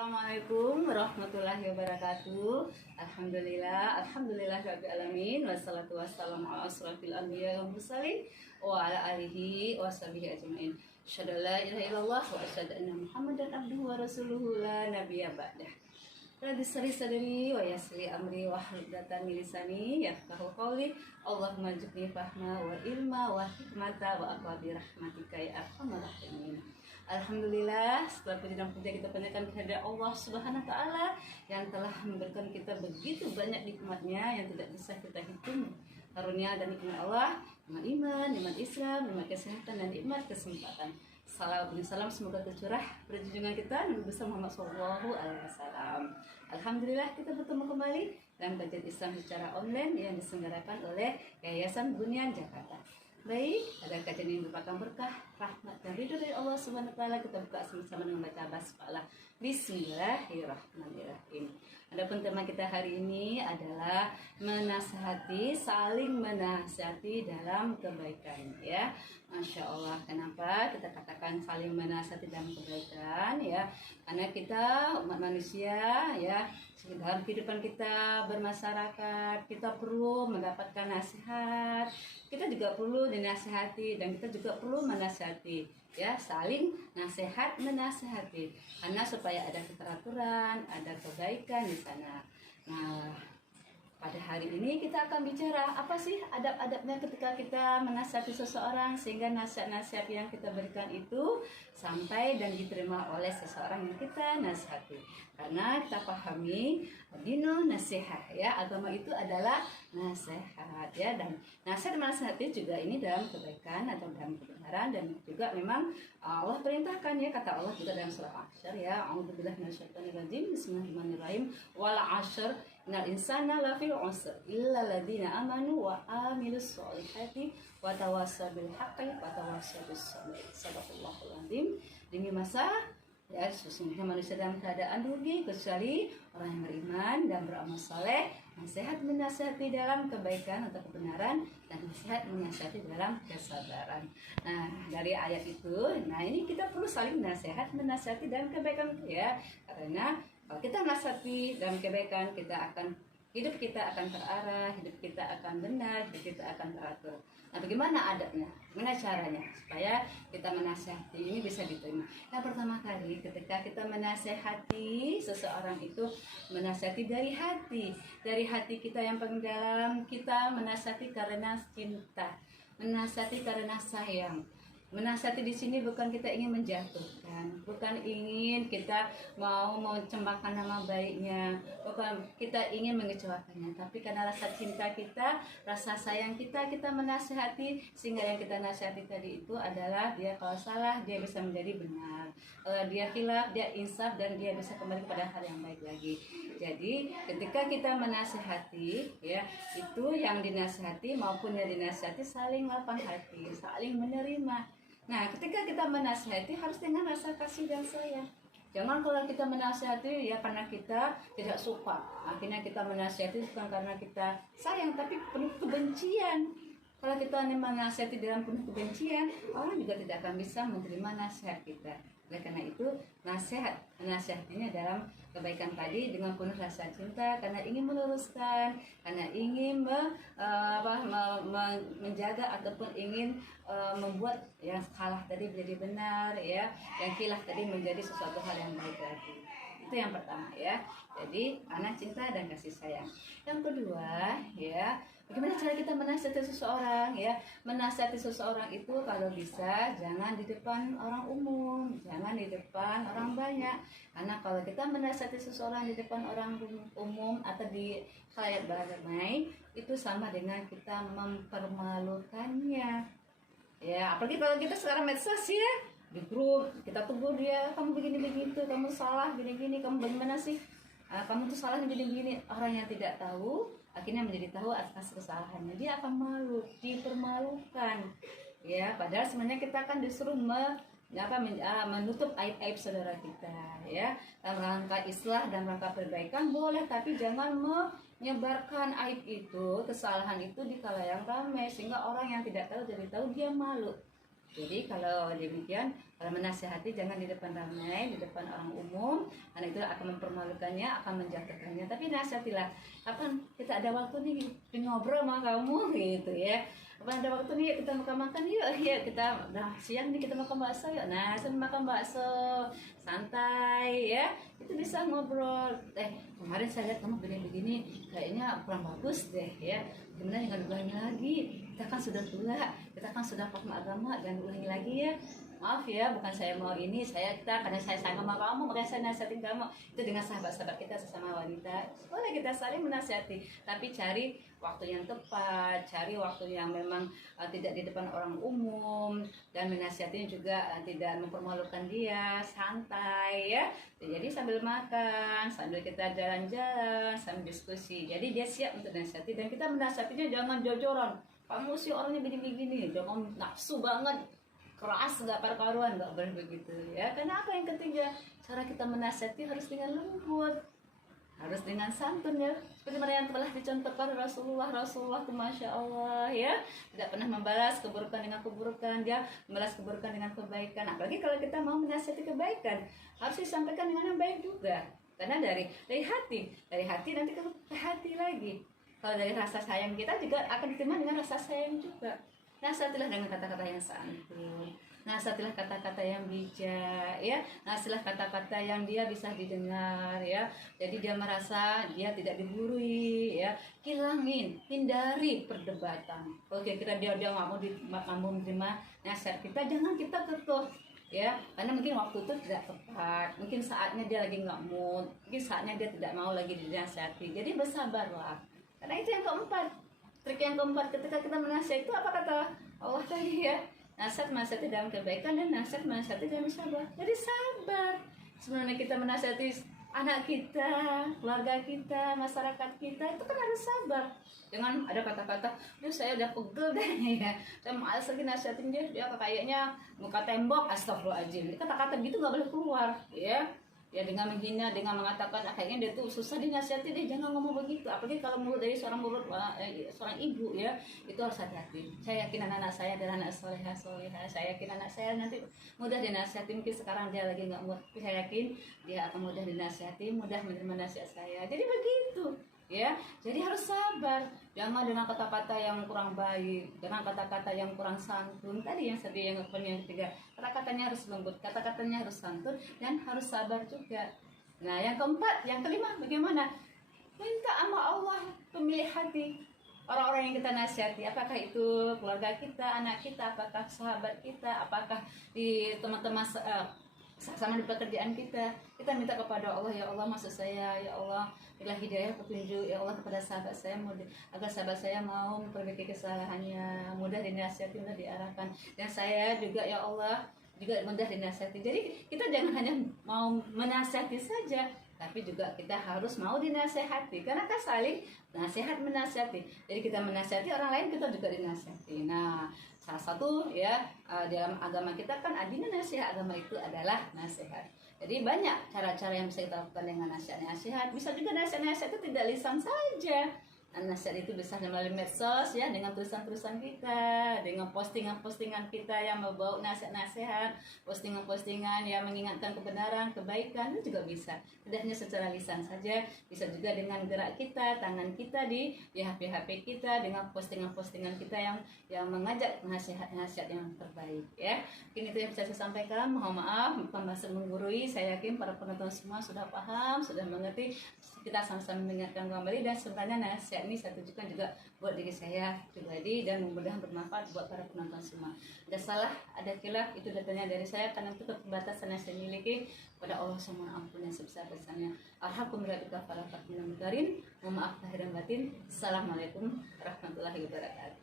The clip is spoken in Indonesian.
Assalamualaikum warahmatullahi wabarakatuh. Alhamdulillah rabbil alamin, wassalatu wassalamu ala asrofil anbiya wal mursalin wa ala alihi washabihi ajmain. Asyhadu an la ilaha illallah wa asyhadu anna Muhammadan abduhu wa rasuluhu la nabiyya ba'dah. Rabbi shrah sadri wa yassir li amri wahlul 'uqdatam min lisani yafqahu qawli. Allahumma ij'alni fahma wa ilma wa hikmata wa aqwa bi rahmatika ya arhamar rahimin. Alhamdulillah, setelah puji dan puja kita panjatkan kehadirat Allah Subhanahu wa taala yang telah memberikan kita begitu banyak nikmatnya yang tidak bisa kita hitung. Karunia dan nikmat Allah, nikmat iman, nikmat Islam, nikmat kesehatan dan nikmat kesempatan. Salam semoga tercurah perjunjungan kita Nabi besar Muhammad SAW. Alhamdulillah kita bertemu kembali dalam kajian Islam secara online yang diselenggarakan oleh Yayasan Bunyan Jakarta. Baik, ada kajian yang merupakan berkah, rahmat dan ridho dari Allah Subhanahu wa taala. Kita buka sama-sama dengan baca basmalah. Bismillahirrahmanirrahim. Adapun tema kita hari ini adalah menasihati, saling menasihati dalam kebaikan, ya. Masya Allah, kenapa kita katakan saling menasihati dalam kebaikan, ya? Karena kita umat manusia, ya, dalam kehidupan kita bermasyarakat, kita perlu mendapatkan nasihat. Kita juga perlu dinasihati dan kita juga perlu menasihati, ya, saling nasihat menasihati karena supaya ada keteraturan, ada kebaikan di sana. Nah, pada hari ini kita akan bicara apa sih adab-adabnya ketika kita menasihati seseorang sehingga nasihat-nasihat yang kita berikan itu sampai dan diterima oleh seseorang yang kita nasihati. Karena kita pahami dinu nasihat, ya, agama itu adalah nasihat, ya, dan nasihat menasihati juga ini dalam kebaikan atau dalam kebenaran dan juga memang Allah perintahkan, ya, kata Allah juga dalam surah Asyr, ya, a'udzubillahi minasyaitonirrajim, bismillahirrahmanirrahim, wal 'ashr innal insana lafil 'usr illa alladziina amanu wa 'amilus sholihati wa tawassaw bil haqqi wa tawassaw bis sabr. Shadaqallahul 'azim. Demi masa, ya, sesungguhnya manusia dalam keadaan rugi kecuali orang yang beriman dan beramal saleh. Nasihat menasihati dalam kebaikan atau kebenaran dan nasihat menasihati dalam kesabaran. Nah, dari ayat itu, nah ini kita perlu saling nasihat menasihati dalam kebaikan, ya, karena kalau kita menasihati dalam kebaikan, hidup kita akan terarah, hidup kita akan benar, hidup kita akan teratur. Nah, bagaimana adabnya? Bagaimana caranya supaya kita menasihati ini bisa diterima? Nah, pertama kali ketika kita menasihati seseorang itu menasihati dari hati kita yang paling dalam. Kita menasihati karena cinta, menasihati karena sayang. Menasihati di sini bukan kita ingin menjatuhkan, bukan ingin kita mau mencemahkan nama baiknya, bukan kita ingin mengecewakannya, tapi karena rasa cinta kita, rasa sayang kita menasihati sehingga yang kita nasihati tadi itu adalah dia kalau salah dia bisa menjadi benar, kalau dia khilaf dia insaf dan dia bisa kembali pada hal yang baik lagi. Jadi ketika kita menasihati, ya, itu yang dinasihati maupun yang dinasihati saling lapang hati, saling menerima. Nah, ketika kita menasihati harus dengan rasa kasih dan sayang. Jangan kalau kita menasihati ya karena kita tidak suka. Akhirnya kita menasihati bukan karena kita sayang tapi penuh kebencian. Kalau kita menasihati dalam penuh kebencian, orang juga tidak akan bisa menerima nasihat kita. Oleh karena itu, menasihatinya dalam kebaikan tadi dengan penuh rasa cinta karena ingin meluruskan, karena ingin menjaga ataupun ingin membuat yang salah tadi menjadi benar, ya, yang khilaf tadi menjadi sesuatu hal yang baik lagi. Itu yang pertama, ya. Jadi anak cinta dan kasih sayang. Yang kedua, ya, bagaimana cara kita menasihati seseorang, ya? Menasihati seseorang itu kalau bisa jangan di depan orang umum, jangan di depan orang banyak. Karena kalau kita menasihati seseorang di depan orang umum atau di khalayak ramai, itu sama dengan kita mempermalukannya. Ya, apalagi kalau kita sekarang medsos, ya, di grup kita tegur dia, kamu begini begitu, kamu salah gini-gini, kamu bagaimana sih? Kamu tuh salah gini-gini. Orang yang tidak tahu akhirnya menjadi tahu atas kesalahannya, dia akan malu, dipermalukan, ya, padahal sebenarnya kita akan disuruh menutup aib-aib saudara kita, ya, dalam rangka islah dan rangka perbaikan boleh, tapi jangan menyebarkan aib itu, kesalahan itu di khalayak ramai sehingga orang yang tidak tahu jadi tahu, dia malu. Jadi kalau demikian, kalau menasihati jangan di depan ramai, di depan orang umum, karena itu akan mempermalukannya, akan menjatuhkannya. Tapi nasihatilah, kapan kita ada waktu nih ngobrol sama kamu gitu ya. Kapan ada waktu nih kita makan-makan yuk, ya kita udah siang nih kita makan bakso yuk. Nah, makan bakso santai ya, itu bisa ngobrol. Kemarin saya lihat kamu begini-begini, kayaknya kurang bagus deh ya. Gimana jangan ulangi lagi, kita kan sudah tua, kita kan sudah paham agama, jangan ulangi lagi ya. Maaf ya, bukan saya mau ini, karena saya sayang sama kamu, makanya saya nasihatin kamu. Itu dengan sahabat-sahabat kita sesama wanita, boleh kita saling menasihati, tapi cari waktu yang tepat, cari waktu yang memang tidak di depan orang umum, dan menasihatinya juga tidak mempermalukan dia, santai ya. Jadi sambil makan, sambil kita jalan-jalan, sambil diskusi, jadi dia siap untuk nasihati. Dan kita menasihatinya jangan jor-joran, kamu sih orangnya begini-begini, jangan nafsu banget, keras nggak karu-karuan, nggak boleh begitu ya. Karena apa? Yang ketiga, cara kita menasihati harus dengan lembut, harus dengan santun ya, seperti mana yang telah dicontohkan Rasulullah itu Masya Allah ya, tidak pernah membalas keburukan dengan keburukan, dia membalas keburukan dengan kebaikan. Apalagi kalau kita mau menasihati kebaikan, harus disampaikan dengan yang baik juga, karena dari hati nanti ke hati lagi. Kalau dari rasa sayang kita juga akan diterima dengan rasa sayang juga. Nasihatilah dengan kata-kata yang santun, nasihatilah kata-kata yang bijak ya, nasihatilah kata-kata yang dia bisa didengar ya. Jadi dia merasa dia tidak digurui ya. Hindari perdebatan. Oke, kira dia nggak mau menerima nasihat kita, jangan kita ketuh ya, karena mungkin waktu itu tidak tepat, mungkin saatnya dia lagi nggak mood, mungkin saatnya dia tidak mau lagi dinasihati. Jadi bersabarlah, karena itu yang keempat. Trik yang keempat ketika kita menasihati itu apa kata Allah tadi ya? Nasihat menasihati dalam kebaikan dan nasihat menasihati dalam sabar. Jadi sabar. Sebenarnya kita menasihati anak kita, keluarga kita, masyarakat kita, itu kan harus sabar. Jangan ada kata-kata, saya udah pegel deh ya, saya malas lagi nasihatin dia kayaknya muka tembok, astagfirullahaladzim. Kata-kata gitu nggak boleh keluar ya. Ya dengan menghina, dengan mengatakan kayaknya dia tuh susah dinasihati, dia jangan ngomong begitu. Apalagi kalau mulut dari seorang ibu ya, itu harus hati-hati. Saya yakin anak-anak saya adalah anak solehah. Saya yakin anak saya nanti mudah dinasihati. Mungkin sekarang dia lagi nggak mood, tapi saya yakin dia akan mudah dinasihati, mudah menerima nasihat saya. Jadi begitu ya, jadi harus sabar, jangan dengan kata-kata yang kurang baik, dengan kata-kata yang kurang santun. Tadi yang ketiga, kata-katanya harus lembut, kata-katanya harus santun, dan harus sabar juga. Nah yang keempat, yang kelima, bagaimana? Minta sama Allah pemilik hati orang-orang yang kita nasihati, apakah itu keluarga kita, anak kita, apakah sahabat kita, apakah di teman-teman sama di pekerjaan kita minta kepada Allah, ya Allah maksud saya, ya Allah bila hidayah petunjuk, ya Allah kepada sahabat saya, agar sahabat saya mau memperbaiki kesalahannya, mudah dinasihati, mudah diarahkan, dan saya juga ya Allah juga mudah dinasihati. Jadi kita jangan hanya mau menasihati saja, tapi juga kita harus mau dinasihati, karena kan saling nasihat menasihati. Jadi kita menasihati orang lain, kita juga dinasihati. Nah salah satu ya dalam agama kita kan adina nasihat, agama itu adalah nasihat. Jadi banyak cara-cara yang bisa kita lakukan dengan nasihat-nasihat. Bisa juga nasihat-nasihat itu tidak lisan saja. Nasihat itu bisa melalui medsos ya, dengan tulisan-tulisan kita, dengan postingan-postingan kita yang membawa nasihat-nasihat, postingan-postingan yang mengingatkan kebenaran, kebaikan, itu juga bisa. Tidak hanya secara lisan saja, bisa juga dengan gerak kita, tangan kita di HP kita, dengan postingan-postingan kita yang mengajak nasihat-nasihat yang terbaik ya. Mungkin itu yang bisa saya sampaikan. Mohon maaf pembahasan menggurui. Saya yakin para penonton semua sudah paham, sudah mengerti. Kita sama-sama mendengarkan kembali, dan sebenarnya nasihat ini saya tujukan juga buat diri saya pribadi, dan mudah-mudahan bermanfaat buat para penonton semua. Ada salah, ada khilaf, itu datanya dari saya, karena itu keterbatasan yang saya miliki. Pada Allah semua ampun yang sebesar-besarnya. Alhamdulillah, mohon maaf lahir dan batin. Assalamualaikum warahmatullahi wabarakatuh.